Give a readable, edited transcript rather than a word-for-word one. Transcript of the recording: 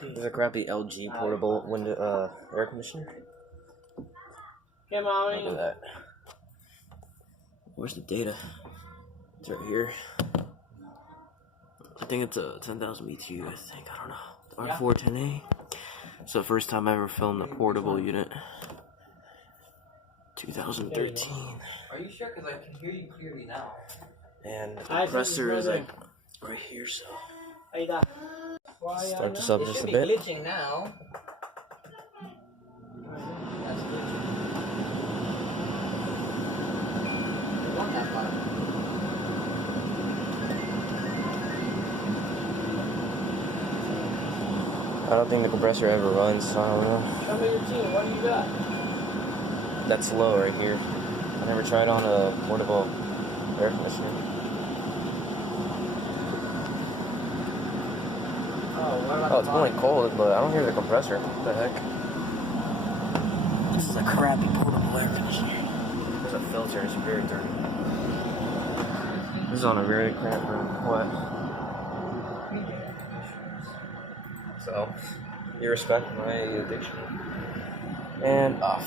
There's a crappy LG portable window air conditioner. Look at that. Where's the data? It's right here. I think it's a 10,000 BTU, I think. I don't know. R410A. It's the first time I ever filmed a portable unit. 2013. Are you sure? Because I can hear you clearly now. And the compressor is like right here, so. Start this up just a bit. It's glitching now. That's glitching. I want that part. I don't think the compressor ever runs, so I don't know. Show me your team. What do you got? That's low right here. I never tried on a portable air conditioner. Oh, it's blowing cold, but I don't hear the compressor. What the heck? This is a crappy portable air conditioner. There's a filter, it's very dirty. This is on a very cramped room. What? So, you respect my addiction. And off.